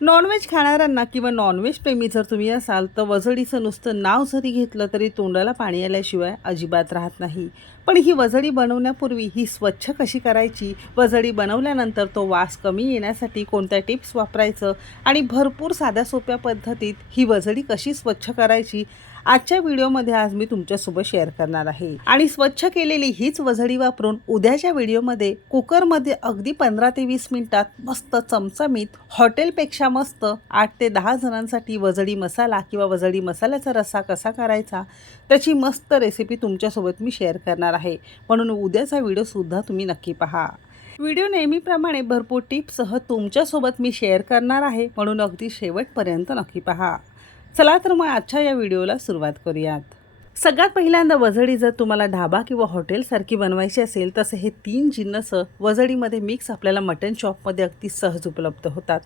Non veg खाणाऱ्यांना किंवा non veg प्रेमी जर तुम्ही असाल तर वजडीचं नुसतं नाव जरी घेतलं तरी तोंडाला पाणी आल्याशिवाय अजिबात राहत नाही. पण ही वजडी बनवण्यापूर्वी ही स्वच्छ कशी करायची, वजडी बनवल्यानंतर तो वास कमी येण्यासाठी कोणत्या टिप्स वापरायचं आणि भरपूर साध्या सोप्या पद्धतीत ही वजडी कशी स्वच्छ करायची, आजच्या व्हिडिओमध्ये आज मी तुमच्यासोबत शेअर करणार आहे. आणि स्वच्छ केलेली हीच वजडी वापरून उद्याच्या व्हिडिओमध्ये कुकरमध्ये अगदी 15 ते 20 मिनिटात मस्त चमचमीत हॉटेलपेक्षा मस्त 8 ते 10 जणांसाठी वजडी मसाला किंवा वजडी मसाल्याचा रस्सा कसा करायचा त्याची मस्त रेसिपी तुमच्यासोबत मी शेअर करणार आहे. म्हणून उद्याचा व्हिडिओसुद्धा तुम्ही नक्की पहा. व्हिडिओ नेहमीप्रमाणे भरपूर टिप्ससह तुमच्यासोबत मी शेअर करणार आहे, म्हणून अगदी शेवटपर्यंत नक्की पहा. चला तर मग आजच्या या व्हिडिओला सुरुवात करूयात. सगळ्यात पहिल्यांदा वजडी जर तुम्हाला ढाबा किंवा हॉटेलसारखी बनवायची असेल तसे हे 3 जिन्नस वजडीमध्ये मिक्स आपल्याला मटन शॉपमध्ये अगदी सहज उपलब्ध होतात.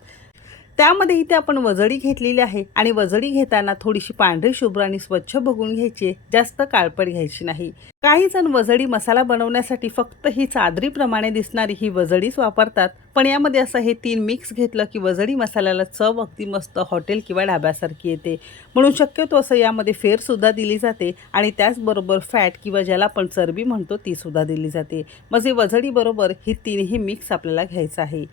त्यामध्ये इथे आपण वजडी घेतलेली आहे आणि वजडी घेताना थोडीशी पांढरी शुभ्र आणि स्वच्छ बघून घ्यायची, जास्त काळपट घ्यायची नाही. काही जण वजडी मसाला बनवण्यासाठी फक्त ही चादरीप्रमाणे दिसणारी ही वजडीच वापरतात, पण यामध्ये असं हे 3 मिक्स घेतलं की वजडी मसाल्याला चव अगदी मस्त हॉटेल किंवा ढाब्यासारखी येते. म्हणून शक्यतो असं यामध्ये फेरसुद्धा दिली जाते आणि त्याचबरोबर फॅट किंवा ज्याला आपण चरबी म्हणतो तीसुद्धा दिली जाते. म्हणजे वजडीबरोबर ही 3ही मिक्स आपल्याला घ्यायचं आहे.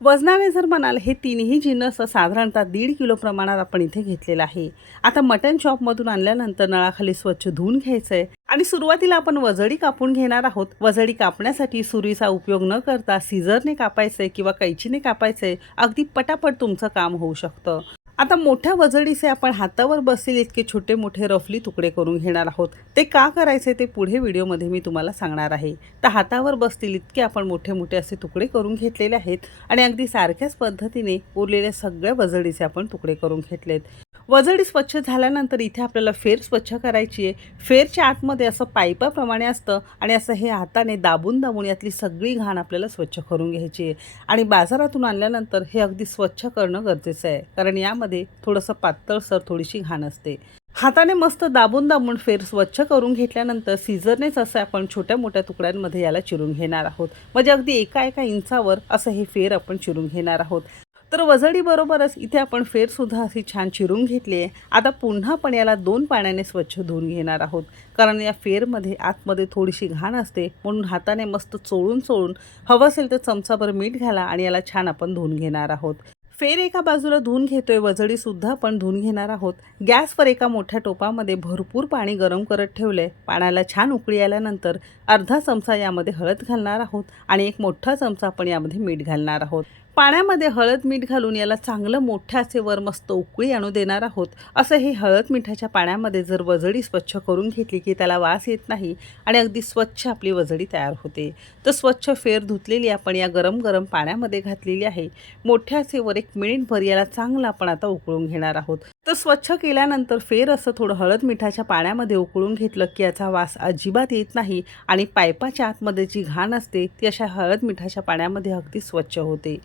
वजनाने जर म्हणाल हे 3ही जिन्नस साधारणतः 1.5 किलो प्रमाणात आपण इथे घेतलेला आहे. आता मटन शॉपमधून आणल्यानंतर नळाखाली स्वच्छ धुवून घ्यायचं आहे आणि सुरुवातीला आपण वजडी कापून घेणार आहोत. वजडी कापण्यासाठी सुरीचा उपयोग न करता सीझरने कापायचं आहे किंवा कैचीने कापायचं आहे. अगदी पटापट तुमचं काम होऊ शकतं. आता मोठ्या वजडीचे आपण हातावर बसतील इतके छोटे मोठे रफली तुकडे करून घेणार आहोत. ते का करायचे ते पुढे व्हिडिओमध्ये मी तुम्हाला सांगणार आहे. तर हातावर बसतील इतके आपण मोठे मोठे असे तुकडे करून घेतलेले आहेत आणि अगदी सारख्याच पद्धतीने उरलेल्या सगळ्या वजडीचे आपण तुकडे करून घेतलेत. वजडी स्वच्छ झाल्यानंतर इथे आपल्याला फेर स्वच्छ करायची आहे. फेरच्या आतमध्ये असं पाईपाप्रमाणे असतं आणि असं हे हाताने दाबून दाबून यातली सगळी घाण आपल्याला स्वच्छ करून घ्यायची आहे. आणि बाजारातून आणल्यानंतर हे अगदी स्वच्छ करणं गरजेचं आहे, कारण यामध्ये थोडंसं पातळसर थोडीशी घाण असते. हाताने मस्त दाबून दाबून फेर स्वच्छ करून घेतल्यानंतर सीझरनेच असं आपण छोट्या मोठ्या तुकड्यांमध्ये याला चिरून घेणार आहोत. म्हणजे अगदी एका एका इंचावर असं हे फेर आपण चिरून घेणार आहोत. तर वजडीबरोबरच इथे आपण फेरसुद्धा अशी छान चिरून घेतली आहे. आता पुन्हा आपण याला 2 पाण्याने स्वच्छ धुवून घेणार आहोत, कारण या फेरमध्ये आतमध्ये थोडीशी घाण असते. म्हणून हाताने मस्त चोळून चोळून हवं असेल तर चमचाभर मीठ घाला आणि याला छान आपण धुवून घेणार आहोत. फेर एका बाजूला धुवून घेतोय, वजडीसुद्धा आपण धुवून घेणार आहोत. गॅसवर एका मोठ्या टोपामध्ये भरपूर पाणी गरम करत ठेवलं आहे. पाण्याला छान उकळी आल्यानंतर अर्धा चमचा यामध्ये हळद घालणार आहोत आणि एक मोठा चमचा आपण यामध्ये मीठ घालणार आहोत. पाण्यामध्ये हळद मीठ घालून याला चांगलं मोठ्या असे वर मस्त उकळी आणू देणार आहोत. असं हे हळद मिठाच्या पाण्यामध्ये जर वजडी स्वच्छ करून घेतली की त्याला वास येत नाही आणि अगदी स्वच्छ आपली वजडी तयार होते. तर स्वच्छ फेर धुतलेली आपण या गरम गरम पाण्यामध्ये घातलेली आहे. मोठ्या असे वर 1 मिनिटभर याला चांगलं आपण आता उकळून घेणार आहोत. तर स्वच्छ केल्यानंतर फेर असं थोडं हळद मिठाच्या पाण्यामध्ये उकळून घेतलं की याचा वास अजिबात येत नाही आणि पाईपाच्या आतमध्ये जी घाण असते ती अशा हळद मिठाच्या पाण्यामध्ये अगदी स्वच्छ होते.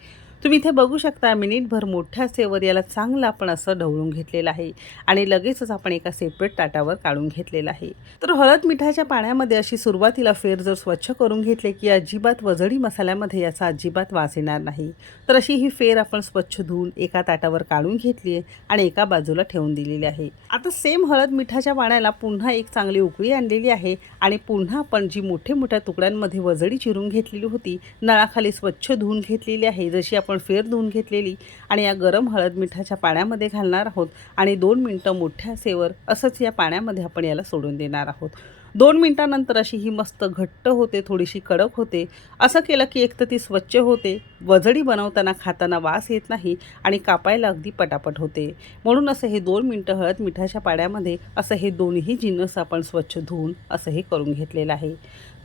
तुम्ही इथे बघू शकता मिनिटभर मोठ्या सेवर याला चांगलं आपण असं ढवळून घेतलेलं आहे आणि लगेचच आपण एका सेपरेट ताटावर काढून घेतलेलं आहे. तर हळद मिठाच्या पाण्यामध्ये अशी सुरुवातीला फेर जर स्वच्छ करून घेतले की अजिबात वजडी मसाल्यामध्ये याचा अजिबात वास येणार नाही. तर अशी ही फेर आपण स्वच्छ धुवून एका ताटावर काढून घेतली आहे आणि एका बाजूला ठेवून दिलेली आहे. आता सेम हळद मिठाच्या पाण्याला पुन्हा एक चांगली उकळी आणलेली आहे आणि पुन्हा आपण जी मोठ्या तुकड्यांमध्ये वजडी चिरून घेतलेली होती नळाखाली स्वच्छ धुवून घेतलेली आहे, जशी आपण फेर धुवून घेतलेली आणि या गरम हळद मिठाच्या पाण्यामध्ये घालणार आहोत आणि 2 मिनिटं मोठ्या सेवर असंच या पाण्यामध्ये आपण याला सोडून देणार आहोत. 2 मिनिटांनंतर अशी ही मस्त घट्ट होते, थोडीशी कडक होते. असं केलं की एक तर ती स्वच्छ होते, वजडी बनवताना खाताना वास येत नाही आणि कापायला अगदी पटापट होते. म्हणून असं हे 2 मिनिटं हळद मिठाच्या पाण्यामध्ये असं हे दोन्ही जिन्नस आपण स्वच्छ धुवून असं हे करून घेतलेलं आहे.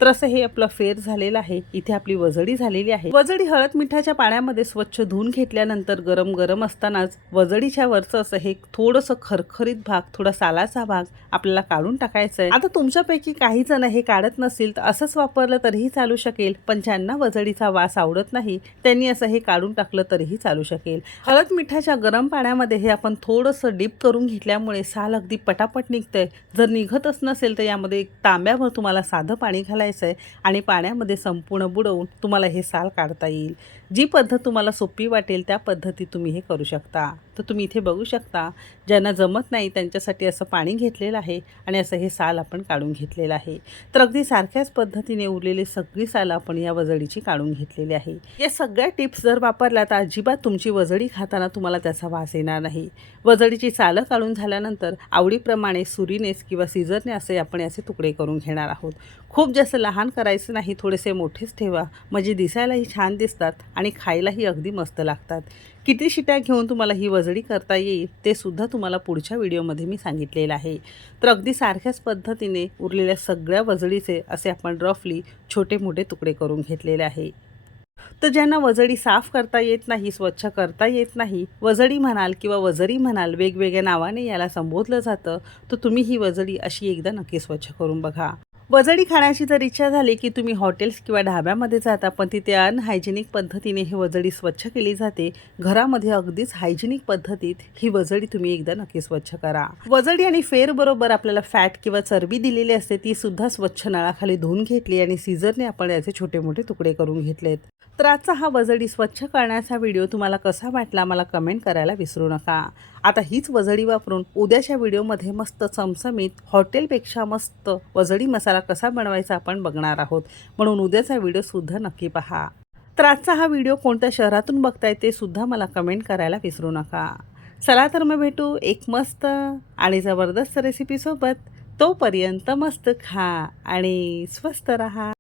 तर असं हे आपलं फेर झालेलं आहे. इथे आपली वजडी झालेली आहे. वजडी हळद मिठाच्या पाण्यामध्ये स्वच्छ धुवून घेतल्यानंतर गरम गरम असतानाच वजडीच्या वरचं असं हे थोडंसं खरखरीत भाग, थोडा सालाचा भाग आपल्याला काढून टाकायचं आहे. आता तुमच्यापैकी काही जण हे काढत नसतील तर असंच वापरलं तरीही चालू शकेल, पण ज्यांना वजडीचा वास आवडत नाही त्यांनी असं हे काढून टाकलं तरीही चालू शकेल. हळद मिठाच्या गरम पाण्यामध्ये हे आपण थोडंसं डीप करून घेतल्यामुळे साल अगदी पटापट निघतंय. जर निघतच नसेल तर यामध्ये एक तांब्याभर तुम्हाला साधं पाणी घालायचं आहे आणि पाण्यामध्ये संपूर्ण बुडवून तुम्हाला हे साल काढता येईल. जी पद्धत तुम्हाला सोपी वाटेल त्या पद्धतीत तुम्ही हे करू शकता. तर तुम्ही इथे बघू शकता, ज्यांना जमत नाही त्यांच्यासाठी असं पाणी घेतलेलं आहे आणि असं हे साल आपण काढून घेतलेलं आहे. तर अगदी सारख्याच पद्धतीने उरलेली सगळी सालं आपण या वजडीची काढून घेतलेली आहे. या सगळ्या टिप्स जर वापरल्या तर अजिबात तुमची वजडी खाताना तुम्हाला त्याचा वास येणार नाही. वजडीची सालं काढून झाल्यानंतर आवडीप्रमाणे सुरीनेच किंवा सीझरने असे आपण याचे तुकडे करून घेणार आहोत. खूप जास्त लहान करायचं नाही, थोडेसे मोठेच ठेवा, म्हणजे दिसायलाही छान दिसतात आणि खायलाही अगदी मस्त लागतात. किती शिट्या घेऊन तुम्हाला ही वजडी करता येईल ते सुद्धा तुम्हाला पुढच्या व्हिडिओमध्ये मी सांगितलेलं आहे. तर अगदी सारख्याच पद्धतीने उरलेल्या सगळ्या वजडीचे असे आपण रफली छोटे मोठे तुकडे करून घेतलेले आहे. तर ज्यांना वजडी साफ करता येत नाही, स्वच्छ करता येत नाही, वजडी म्हणाल किंवा वजरी म्हणाल, वेगवेगळ्या नावाने याला संबोधलं जातं, तर तुम्ही ही वजडी अशी एकदा नक्की स्वच्छ करून बघा. वजडी खाण्याची जर इच्छा झाली की तुम्ही हॉटेल्स किंवा ढाब्यामध्ये जाता, पण तिथे अनहायजेनिक पद्धतीने ही वजडी स्वच्छ केली जाते. घरामध्ये अगदीच हायजेनिक पद्धतीत ही वजडी तुम्ही एकदा नक्की स्वच्छ करा. वजडी आणि फेरबरोबर आपल्याला फॅट किंवा चरबी दिलेली असते, ती सुद्धा स्वच्छ नळाखाली धुवून घेतली आणि सीझरने आपण याचे छोटे मोठे तुकडे करून घेतलेत. तर आजचा हा वजडी स्वच्छ करण्याचा व्हिडिओ तुम्हाला कसा वाटला मला कमेंट करायला विसरू नका. आता हीच वजडी वापरून उद्याच्या व्हिडिओमध्ये मस्त चमचमीत हॉटेलपेक्षा मस्त वजडी मसाला कसा बनवायचा आपण बघणार आहोत, म्हणून उद्याचा व्हिडिओसुद्धा नक्की पहा. तर आजचा हा व्हिडिओ कोणत्या शहरातून बघताय ते सुद्धा मला कमेंट करायला विसरू नका. चला तर मग भेटू एक मस्त आणि जबरदस्त रेसिपीसोबत. तोपर्यंत मस्त खा आणि स्वस्त रहा.